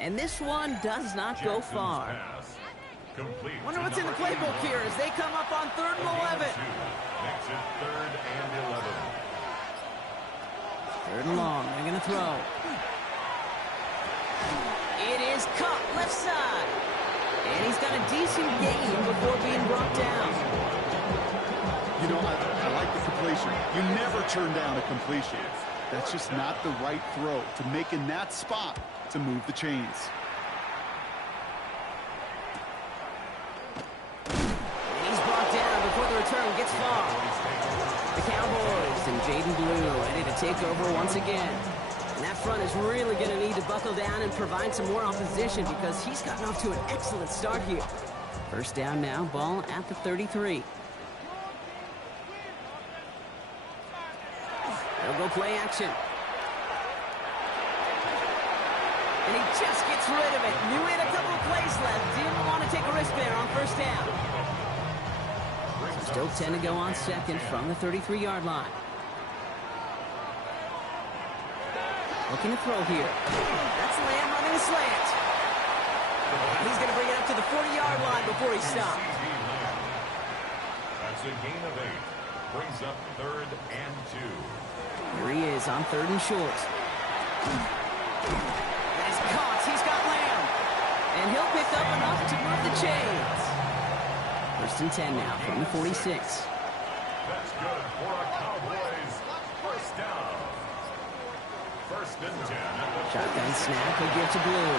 And this one does not go far. Wonder what's in the playbook here as they come up on 3rd and 11. Makes it 3rd and 11. 3rd and long. They're going to throw. It is caught left side. And he's got a decent gain before being brought down. You know, I like the completion. You never turn down a completion. That's just not the right throw to make in that spot to move the chains. He's brought down before the return gets far. The Cowboys and Jaden Blue ready to take over once again. And that front is really going to need to buckle down and provide some more opposition because he's gotten off to an excellent start here. First down now, ball at the 33. They'll go play action. And he just gets rid of it. Knew he had a couple of plays left. Didn't want to take a risk there on first down. So still 10 to go on second from the 33-yard line. Looking to throw here. That's Lamb running the slant. He's going to bring it up to the 40-yard line before he stops. That's a gain of 8. Brings up 3rd and 2. Here he is on 3rd and short. That is caught. He's got Lamb. And he'll pick up enough to move the chains. 1st and 10 now from the 46. That's good for a Cowboys first down. 1st and 10 at the Shotgun snap will give to Blue.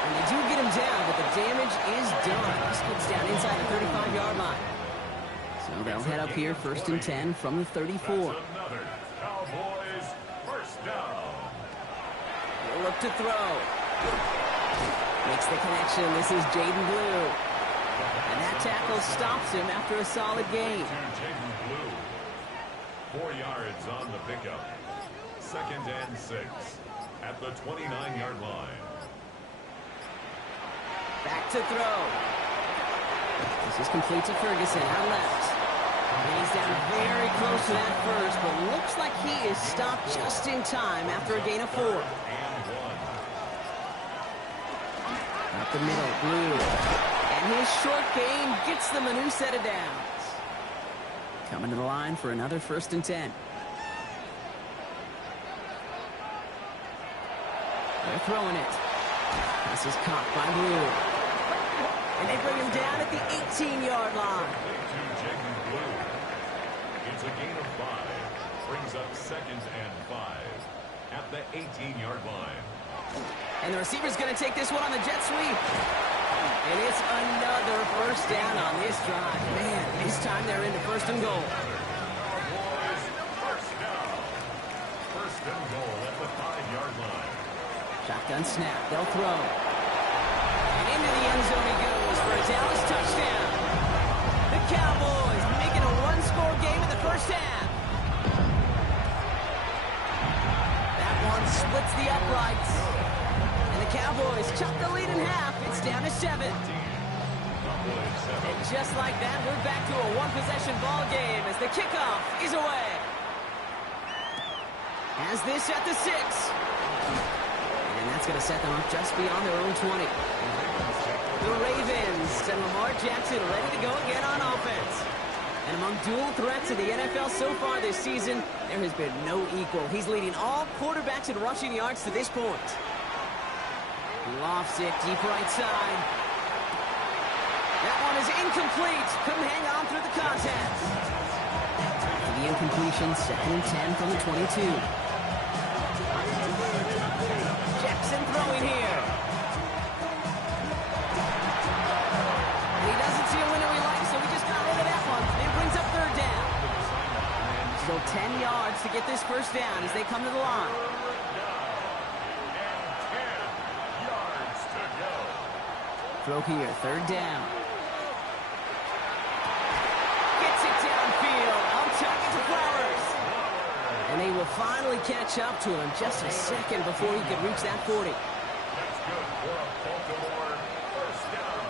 And they do get him down, but the damage is done. He skips down inside the 35-yard line. So they'll head up here 1st and 10 from the 34. That's another Cowboys first down. He'll look to throw. Makes the connection. This is Jaden Blue. And that tackle stops him after a solid gain. Jaden Blue. 4 yards on the pickup. 2nd and 6 at the 29-yard line. Back to throw. This is complete to Ferguson out left. And he's down very close to that first, but looks like he is stopped just in time after a gain of 4. And 1. Up the middle, Blue. And his short gain gets them a new set of downs. Coming to the line for another 1st and 10. They're throwing it. This is caught by Blue. And they bring him down at the 18-yard line. To Jaden Blue. It's a gain of 5. Brings up 2nd and 5 at the 18-yard line. And the receiver's going to take this one on the jet sweep. And it's another first down on this drive. Man, this time they're into 1st and goal. Cowboys first down. 1st and goal at the 5-yard line. Shotgun snap. They'll throw. And into the end zone he goes for a Dallas touchdown. The Cowboys making a one-score game in the first half. That one splits the uprights. And the Cowboys chop the lead in half. It's down to 7. And just like that, we're back to a one-possession ball game as the kickoff is away. Has this at the 6. And that's going to set them up just beyond their own 20. The Ravens and Lamar Jackson ready to go again on offense. And among dual threats in the NFL so far this season, there has been no equal. He's leading all quarterbacks in rushing yards to this point. Lofts it deep right side. That one is incomplete. Couldn't hang on through the contest. The incompletion, 2nd and 10 from the 22. Jackson throwing here. And he doesn't see a window he likes, so he just got rid of that one. It brings up 3rd down. Still 10 yards to get this first down as they come to the line. Throw here, 3rd down. Gets it downfield. On target to Flowers. And they will finally catch up to him just a second before he could reach that 40. That's good for a Baltimore first down.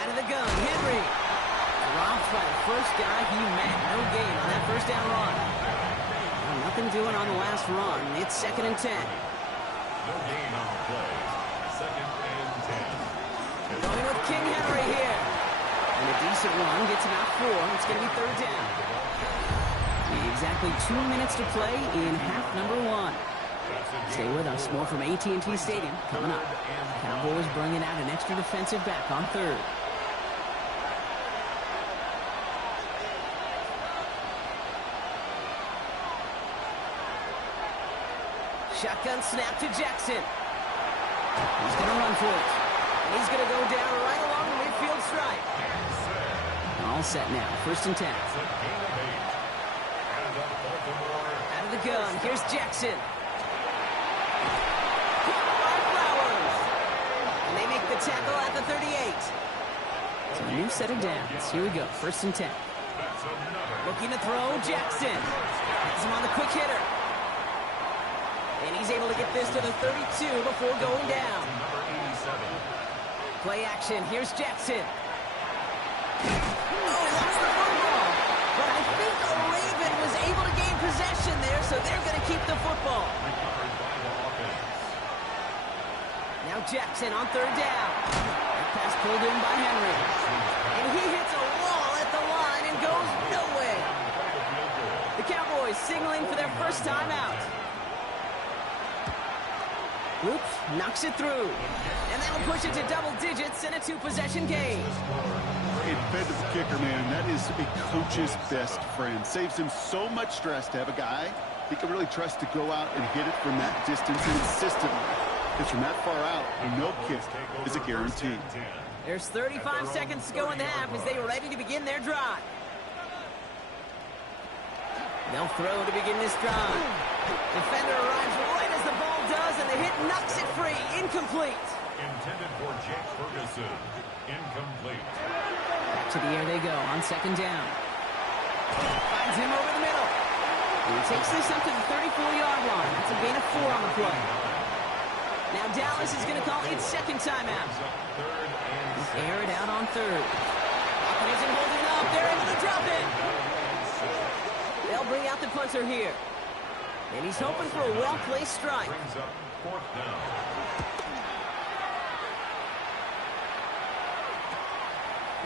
Out of the gun, Henry. Dropped by the first guy he met. No gain on that first down run. Well, nothing doing on the last run. It's 2nd and 10. No gain on the play. Second and 10. Going with King Henry here. And a decent run gets him out 4. It's going to be third down. Exactly 2 minutes to play in half number 1. Stay with us. More from AT&T Stadium coming up. Cowboys bringing out an extra defensive back on third. Shotgun snap to Jackson. He's going to run for it. And he's going to go down right along the midfield stripe. All set now. First and 10. Out of the gun. Here's Jackson. And they make the tackle at the 38. So a new set of downs. Here we go. First and 10. Looking to throw. Jackson. Has him on the quick hitter. And he's able to get this to the 32 before going down. Play action. Here's Jackson. Oh, he lost the football. But I think a Raven was able to gain possession there, so they're going to keep the football. Now Jackson on third down. That pass pulled in by Henry. And he hits a wall at the line and goes nowhere. The Cowboys signaling for their first time out. Oops, knocks it through. And that'll push it to double digits and a 2-possession game. Great defensive kicker, man. That is a coach's best friend. Saves him so much stress to have a guy he can really trust to go out and hit it from that distance consistently. Because from that far out, no kick is a guarantee. There's 35 seconds to go in the half as they are ready to begin their drive. They'll throw to begin this drive. Defender arrives right as the ball does, and the hit knocks it free. Incomplete. Intended for Jake Ferguson. Incomplete. Back to the air they go on second down. Finds him over the middle. He takes this up to the 34-yard line. That's a gain of 4 on the play. Now Dallas is going to call its second timeout. Air it out on third. Lockett isn't holding up. They're able to drop it. They'll bring out the punter here. And he's hoping for a well-placed strike. Brings up fourth down.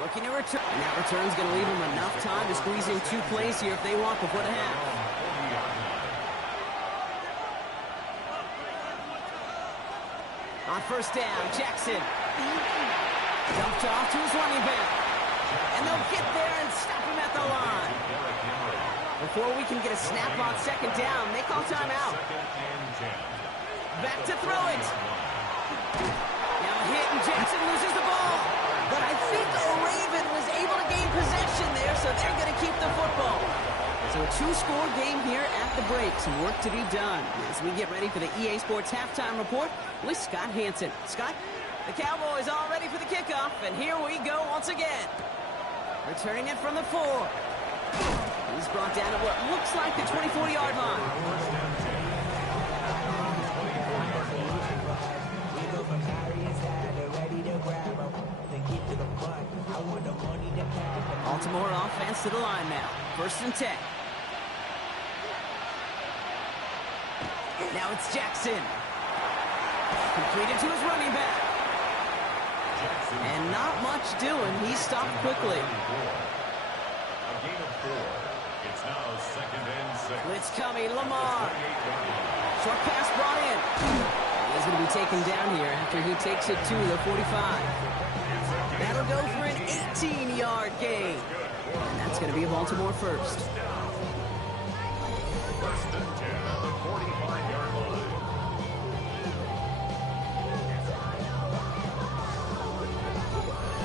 Looking to return. And that return's going to leave them enough time to squeeze in 2 plays here if they want before the half. On first down, Jackson. Dumped off to his running back. And they'll get there and stop him at the line. Before we can get a snap on second down, they call timeout. Back to throw it. Now a hit and Jackson loses the ball. But I think a Raven was able to gain possession there, so they're going to keep the football. So a 2-score game here at the break. Some work to be done as we get ready for the EA Sports Halftime Report with Scott Hanson. Scott? The Cowboys all ready for the kickoff, and here we go once again. Returning it from the 4. He's brought down to what looks like the 24-yard line. Baltimore offense to the line now. First and 10. Now it's Jackson. Completed to his running back. And not much doing. He stopped quickly. A gain of 4. It's now second and 6. Blitz coming. Lamar. Short pass brought in. He's going to be taken down here after he takes it to the 45. That'll go for an 18-yard gain. And that's going to be a Baltimore first. First and 10 at the 45-yard line.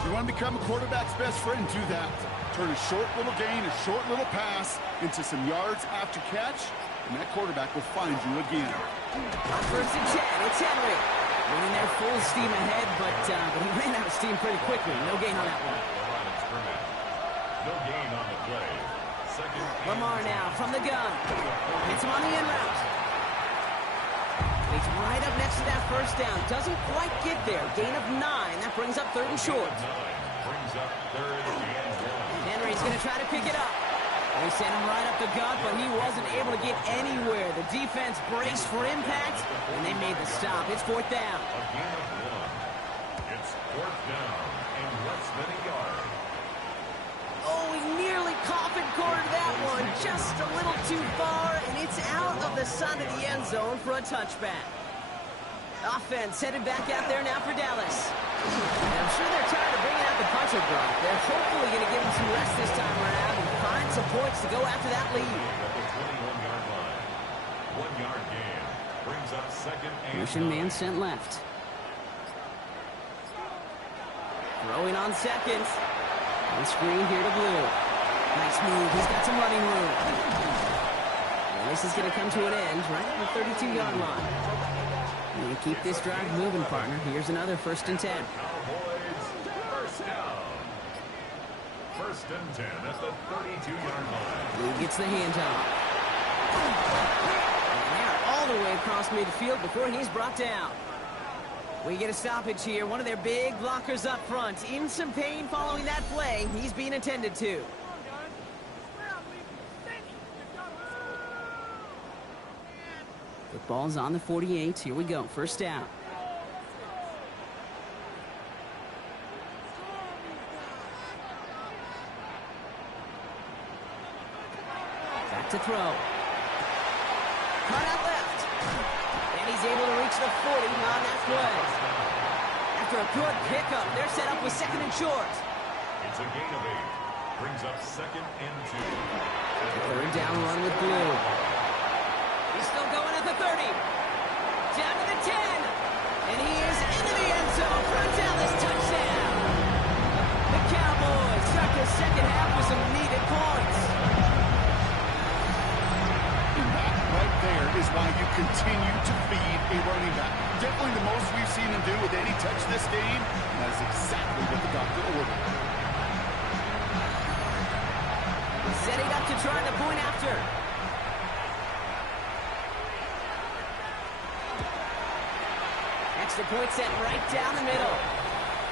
You want to become a quarterback's best friend, do that. Turn a short little gain, a short little pass into some yards after catch, and that quarterback will find you again. On first and 10, it's Henry. Running there full steam ahead, but he ran out of steam pretty quickly. No gain on that one. No gain on the play. Second. Lamar now from the gun. Hits him on the in route. He's right up next to that first down. Doesn't quite get there. Gain of 9. That brings up third and short. Brings up third and 1. Henry's going to try to pick it up. They sent him right up the gut, but he wasn't able to get anywhere. The defense braced for impact, and they made the stop. It's fourth down. A gain of 1. It's fourth down and less than a yard. Oh, he nearly coffin cornered that one. Just a little too far, and it's out of the side of the end zone for a touchback. Offense headed back out there now for Dallas. And I'm sure they're tired of bringing out the puncher drop. They're hopefully going to give him some rest this time around and find some points to go after that lead. At the 21-yard line. 1-yard gain brings up second and Motion 9. man sent left. Throwing on second. On screen here to Blue. Nice move. He's got some running room. And this is going to come to an end right at the 32-yard line. And keep this drive moving, partner. Here's another 1st and 10. Cowboys first down. 1st and 10 at the 32-yard line. Blue gets the handoff. And they're all the way across midfield before he's brought down. We get a stoppage here. One of their big blockers up front. In some pain following that play. He's being attended to. The ball's on the 48. Here we go. 1st down. Back to throw. Cut out left. And he's able to reach the 40 on that play. After a good pickup, they're set up with 2nd and short. It's a gain of 8. Brings up 2nd and 2. The 3rd down run with Blue. He's still going at the 30. Down to the 10. And he is into the end zone for a Dallas touchdown. The Cowboys start the second half with some needed points. And that right there is why you continue to feed a running back. Definitely the most we've seen him do with any touch this game. And that is exactly what the doctor ordered. Setting up to try the point after. Extra point set right down the middle.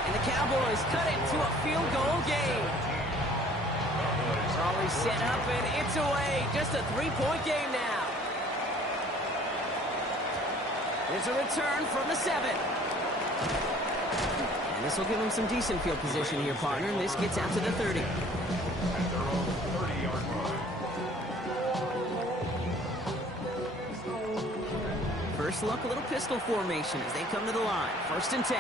And the Cowboys cut it to a field goal game. Always set up, and it's away. Just a 3-point game now. There's a return from the 7. And this will give them some decent field position here, partner. And this gets out to the 30. At their own 30-yard line. First look, a little pistol formation as they come to the line. 1st and 10.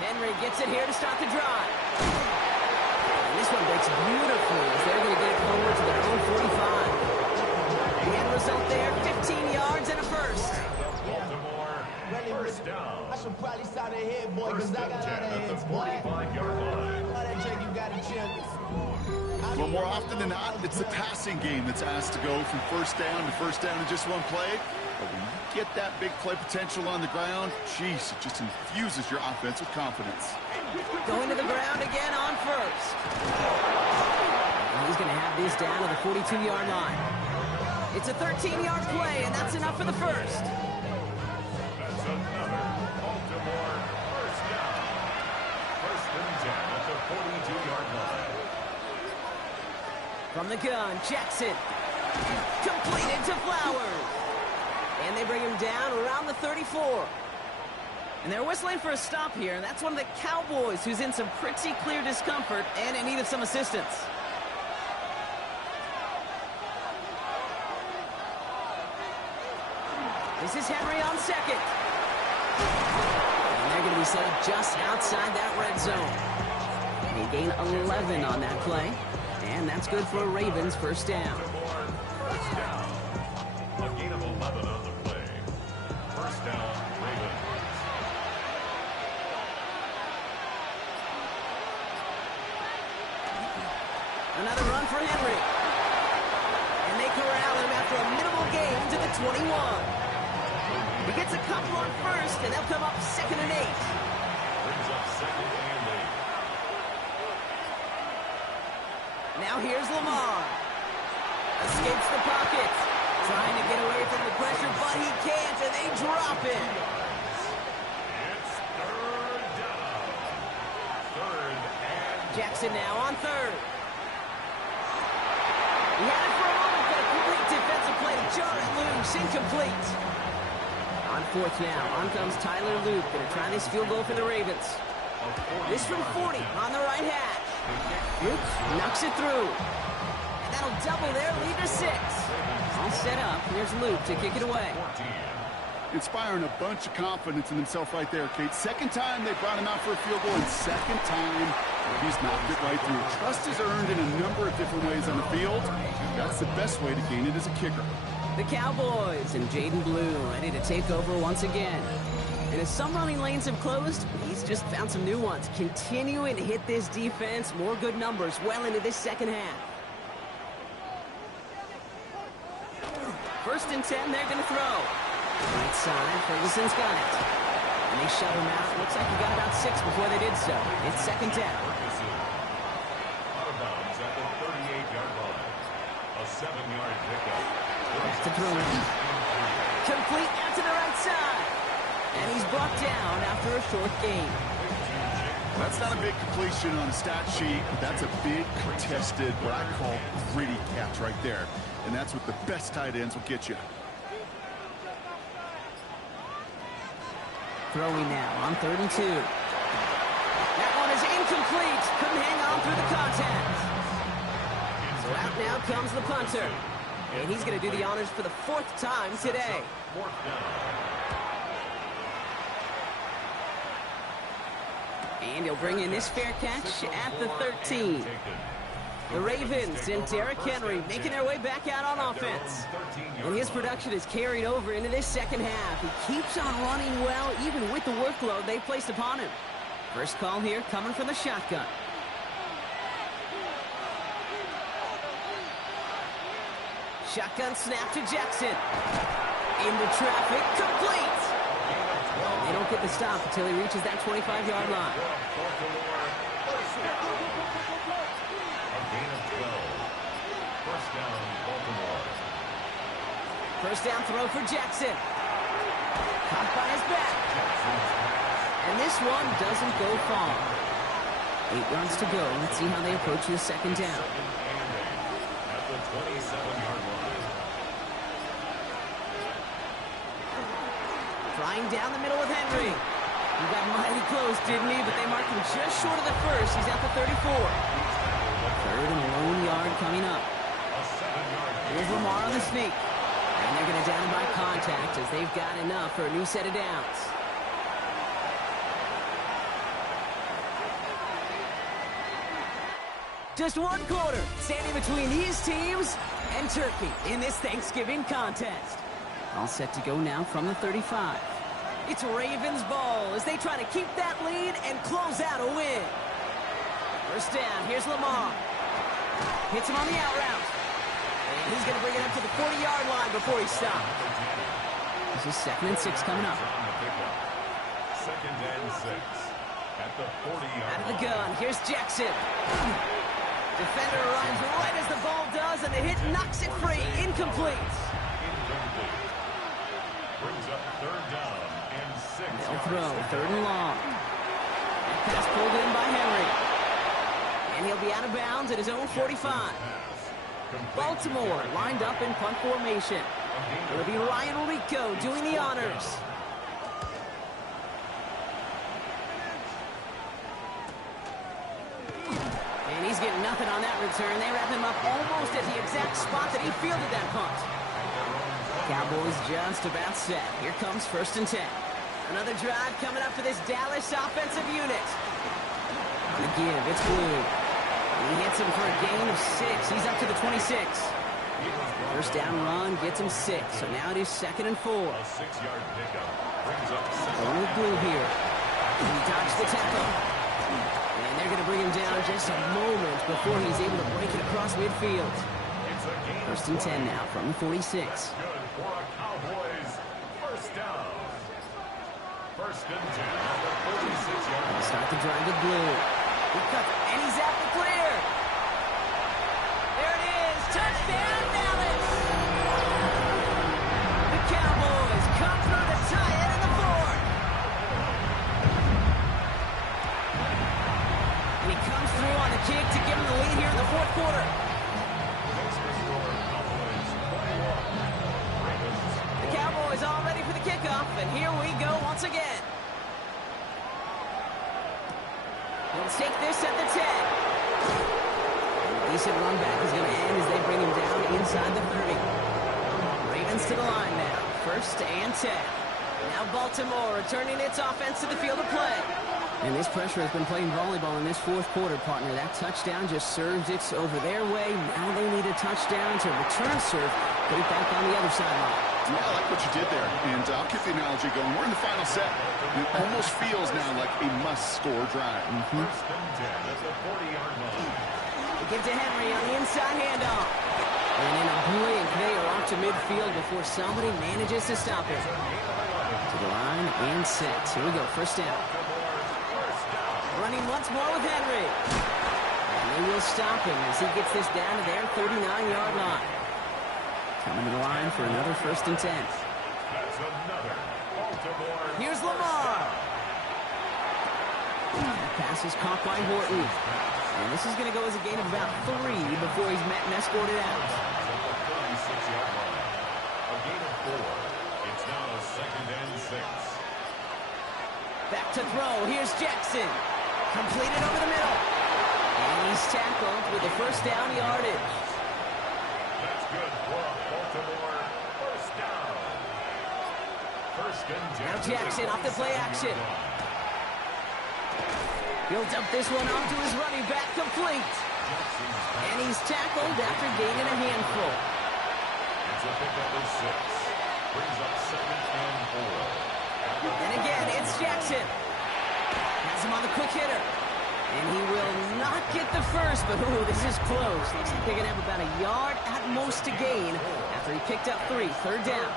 Henry gets it here to start the drive. And this one breaks beautifully as they're going to get it forward to their own 45. The end result there, 15 yards and a first. Baltimore first down. I should probably start ahead, boy, First because I and got 10 out of at the hands, boy. 45-yard line. All that check you got to check. Well, more often than not, it's the passing game that's asked to go from 1st down to 1st down in just one play. But when you get that big play potential on the ground, geez, it just infuses your offense with confidence. Going to the ground again on 1st. And he's going to have this down to the 42-yard line. It's a 13-yard play, and that's enough for the first. That's another Baltimore first down. 1st and 10 at the 42-yard line. From the gun, Jackson. Completed to Flowers. And they bring him down around the 34. And they're whistling for a stop here, and that's one of the Cowboys who's in some pretty clear discomfort and in need of some assistance. This is Henry on 2nd. And they're going to be set up just outside that red zone. They gain 11 on that play. And that's good for a Ravens first down. First down. A gain of 11 on the play. First down, Ravens. Another run for Henry. And they corral him after a minimal gain to the 21. He gets a couple on 1st, and they'll come up 2nd and 8. Brings up 2nd and 8. Now here's Lamar. Escapes the pocket. Trying to get away from the pressure, but he can't, and they drop it. It's 3rd down. 3rd and Jackson now on third. He had it for a moment, but a complete defensive play to jar it loose. Incomplete. On fourth now, on comes Tyler Luke. Going to try this field goal for the Ravens. This from 40 on the right hash. Luke knocks it through. And that'll double their lead to 6. All set up. Here's Luke to kick it away. Inspiring a bunch of confidence in himself right there, Kate. Second time they brought him out for a field goal, and second time he's knocked it right through. Trust is earned in a number of different ways on the field. That's the best way to gain it as a kicker. The Cowboys and Jaden Blue ready to take over once again. And as some running lanes have closed, he's just found some new ones. Continuing to hit this defense, more good numbers well into this second half. First and 10, they're going to throw. Right side, Ferguson's got it. And they shove him out. Looks like he got about 6 before they did so. It's second down. Out of bounds at the 38-yard line. A 7-yard pickup. Back to throw. Complete out to the right side. And he's brought down after a short gain. That's not a big completion on the stat sheet, but that's a big contested, what I call gritty catch right there. And that's what the best tight ends will get you. Throwing now on 3rd and 2. That one is incomplete. Couldn't hang on through the contact. So out now comes the punter. And he's going to do the honors for the 4th time today. And he'll bring in this fair catch at the 13. The Ravens and Derrick Henry making their way back out on offense. And his production is carried over into this second half. He keeps on running well, even with the workload they placed upon him. First call here coming from the shotgun. Shotgun snap to Jackson. Into traffic, complete. They don't get the stop until he reaches that 25-yard line. First down throw for Jackson. Caught by his back. And this one doesn't go far. 8 yards to go. Let's see how they approach this second down. At the 27-yard line. Flying down the middle with Henry. He got mighty close, didn't he? But they marked him just short of the first. He's at the 34. 3rd and lone yard coming up. Here's Lamar on the sneak. And they're going to down by contact as they've got enough for a new set of downs. Just 1 quarter standing between these teams and Turkey in this Thanksgiving contest. All set to go now from the 35. It's Ravens ball as they try to keep that lead and close out a win. First down, here's Lamar. Hits him on the out route. And he's going to bring it up to the 40-yard line before he stops. This is 2nd and 6 coming up. 2nd and 6 at the 40-yard Out of the gun, here's Jackson. Defender runs right as the ball does, and the hit knocks it free. Incomplete. Brings up 3rd down and 6. They'll throw 3rd and long. Pass pulled in by Henry. And he'll be out of bounds at his own 45. Baltimore lined up in punt formation. It'll be Ryan Rico doing the honors. And he's getting nothing on that return. They wrap him up almost at the exact spot that he fielded that punt. Cowboys just about set. Here comes 1st and 10. Another drive coming up for this Dallas offensive unit. The give, it's Blue. He hits him for a gain of 6. He's up to the 26. First down run gets him 6. So now it is 2nd and 4. A 6-yard pickup brings up 7. Going with Blue here. He dodged the tackle. And they're going to bring him down just a moment before he's able to break it across midfield. First and 10 now from the 46. Good for a Cowboys first down. First and 10 at the 46-yard. Start the drive with Blue. He cuts it, and he's out the clear. There it is. Touchdown, Dallas. The Cowboys come through to tie it in the 4th. And he comes through on kick to give them the lead here in the fourth quarter. The Cowboys all ready for the kickoff, and here we go once again. Let's take this at the 10. Decent run back is going to end as they bring him down inside the 30. Ravens to the line now. First and 10. Now Baltimore returning its offense to the field of play. And this pressure has been playing volleyball in this fourth quarter, partner. That touchdown just served it over their way. Now they need a touchdown to return serve, put it back on the other sideline. Yeah, I like what you did there. And I'll keep the analogy going. We're in the final set. It almost feels now like a must-score drive. First and 10 at the 40-yard line. Give to Henry on the inside handoff. And in a blink, they are off to midfield before somebody manages to stop it. To the line and set. Here we go, first down. Running once more with Henry. And they will stop him as he gets this down to their 39-yard line. Coming to the line for another first and 10. That's another Baltimore. Here's Lamar. Pass is caught by Horton. And this is going to go as a gain of about 3 before he's met and escorted out. At the 36-yard line. A gain of 4. It's now second and 6. Back to throw. Here's Jackson. Completed over the middle. And he's tackled with the first down yardage. That's good for Baltimore. First down. First and 10. Now Jackson off the play action. He'll dump this one off to his running back, complete. And he's tackled after gaining a handful. It's a pickup of 6. Brings up second and 4. And again, it's Jackson. Has him on the quick hitter. And he will not get the first, but ooh, this is close. Looks like they're going to have about a yard at most to gain after he picked up 3. Third down.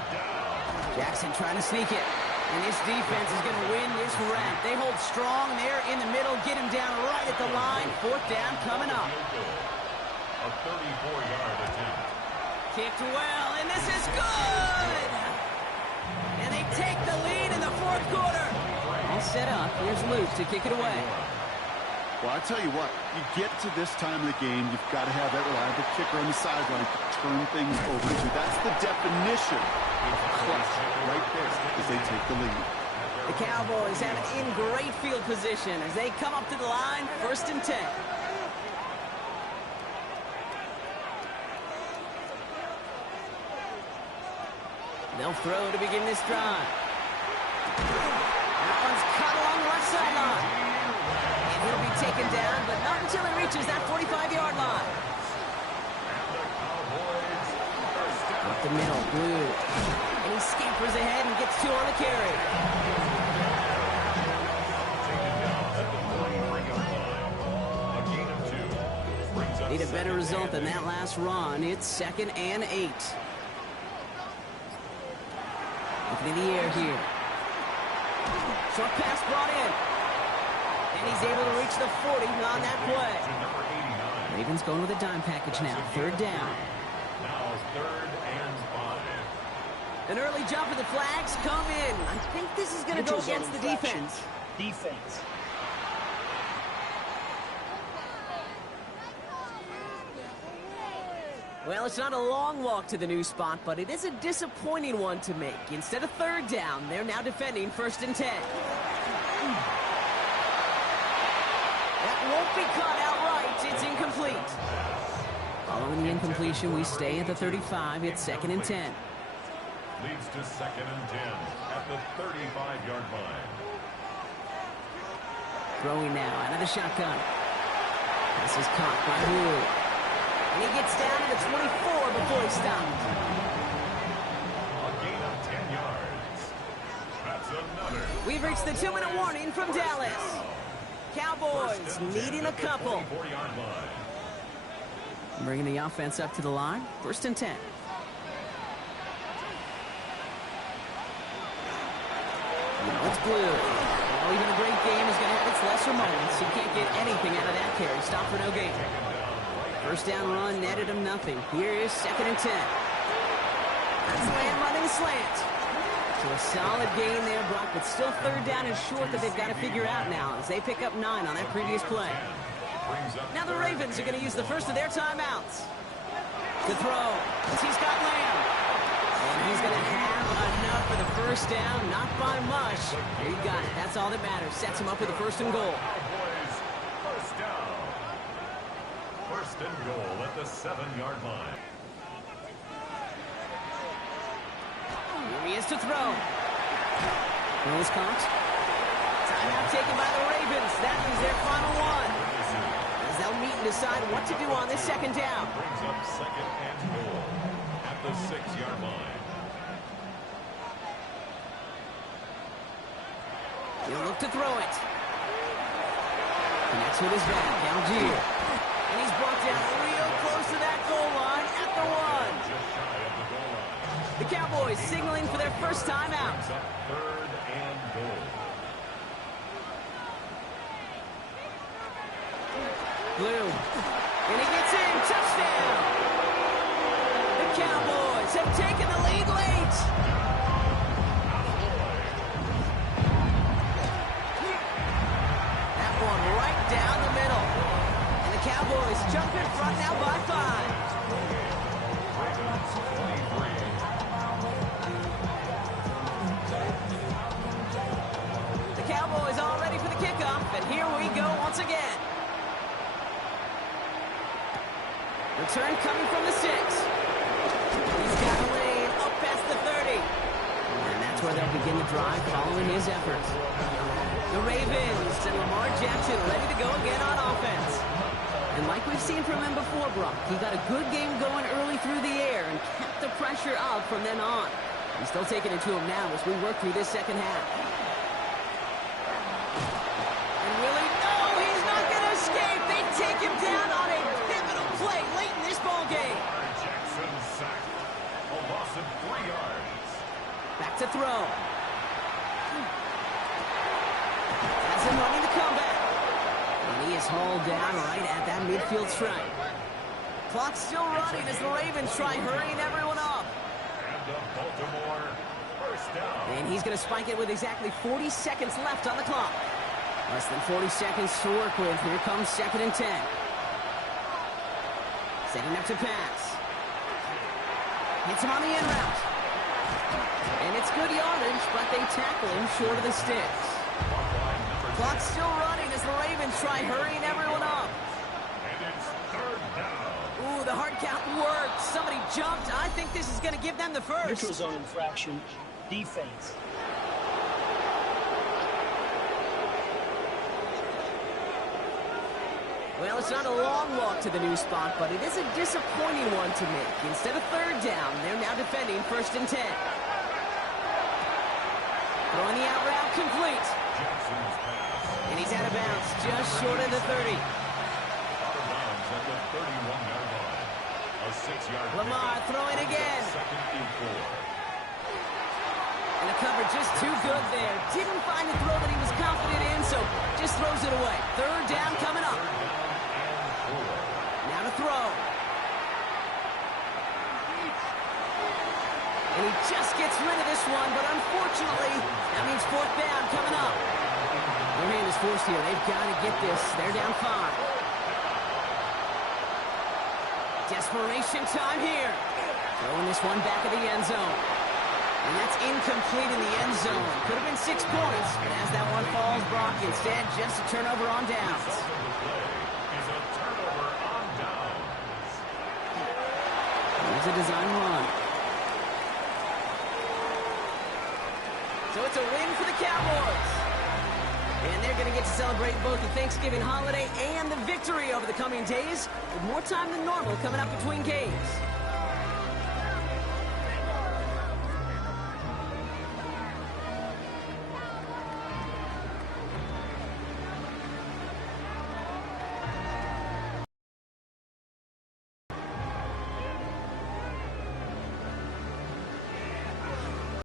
Jackson trying to sneak it. And this defense is going to win this round. They hold strong there in the middle, get him down right at the line. Fourth down coming up. A 34-yard attempt. Kicked well, and this is good! And they take the lead in the fourth quarter. All set up. Here's Luke to kick it away. Well, I tell you what, you get to this time of the game, you've got to have that reliable kicker on the sideline to turn things over to. That's the definition of clutch right there as they take the lead. The Cowboys have it in great field position as they come up to the line, first and 10. They'll throw to begin this drive. That one's cut along the left sideline. And he'll be taken down, but not until he reaches that 45-yard line. Up the middle, Blue. And he scampers ahead and gets 2 on the carry. Need a better result than that last run. It's second and 8. Looking in the air here. Short pass brought in. And he's able to reach the 40 on that play. Ravens going with a dime package now. Third down. Now third and 5. An early jump of the flags come in. I think this is going to go against the defense. Well, it's not a long walk to the new spot, but it is a disappointing one to make. Instead of third down, they're now defending first and 10. That won't be caught outright. It's incomplete. Following the incompletion, we stay at the 35. It's second and 10. Leads to second and 10 at the 35-yard line. Throwing now out of the shotgun. This is caught by Blue. And he gets down to the 24 before he stops. A gain of 10 yards. That's another. We've reached the 2-minute warning from Dallas. Cowboys needing a couple. 44-yard line. Bringing the offense up to the line. First and 10. Now it's Blue. Well, even a great game is going to have its lesser moments. You can't get anything out of that carry. Stop for no gain. First down run netted him nothing. Here is second and 10. Slam running slant. So a solid gain there, Brock, but still third down and short that they've got to figure out now as they pick up 9 on that previous play. Now the Ravens are going to use the first of their timeouts. To throw. He's got Lamb. And he's going to have enough for the first down. Not by much. He got it. That's all that matters. Sets him up with a 1st and goal. First down. 1st and goal at the 7-yard line. Here he is to throw. Throws caught. Timeout taken by the Ravens. That is their final one. As they'll meet and decide what to do on this 2nd down. Brings up 2nd and goal at the 6-yard line. He'll look to throw it. Connects with his back. Algier. And he's brought down real close to that goal line at the 1. Just shy of the goal line. The Cowboys signaling for their first timeout. Brings up 3rd and goal. Blue. And he gets in. Touchdown. The Cowboys have taken the lead late. That one right down the middle. And the Cowboys jump in front now by 5. Ravens 23. The Cowboys all ready for the kickoff, and here we go once again. Return coming from the 6. He's got a lane up past the 30. And that's where they'll begin the drive following his efforts. The Ravens and Lamar Jackson ready to go again on offense. And like we've seen from him before, Brock, he got a good game going early through the air and kept the pressure up from then on. He's still taking it to him now as we work through this 2nd half. And really, no, he's not going to escape. They take him down on a pivotal play late in this ball game. Jackson sacked. A loss of 3 yards. Back to throw. Has him running the comeback. And he is hauled down right at that midfield stripe. Clock's still running as the Ravens try hurrying everyone up. And the Baltimore first down. And he's going to spike it with exactly 40 seconds left on the clock. Less than 40 seconds to work with. Here comes 2nd and 10. Setting up to pass. Hits him on the end route. And it's good yardage, but they tackle him short of the sticks. Clock's still running as the Ravens try hurrying everyone up. And it's 3rd down. Ooh, the hard count worked. Somebody jumped. I think this is going to give them the first. Neutral zone infraction. Defense. Well, it's not a long walk to the new spot, but it is a disappointing one to make. Instead of 3rd down, they're now defending 1st and 10. Throwing the out route complete. Jackson's pass. And he's out of bounds, just short of the 30. Out of bounds at the 31-yard line. A 6-yard Lamar throwing again. 2nd and 4. And the cover just too good there. Didn't find the throw that he was confident in, so just throws it away. 3rd down coming up. Now to throw. And he just gets rid of this one, but unfortunately, that means 4th down coming up. Their hand is forced here. They've got to get this. They're down 5. Desperation time here. Throwing this one back of the end zone. And that's incomplete in the end zone. Could have been 6 points, but as that one falls, Brock, instead, just a turnover on downs. Here's a design run. So it's a win for the Cowboys. And they're going to get to celebrate both the Thanksgiving holiday and the victory over the coming days, with more time than normal coming up between games.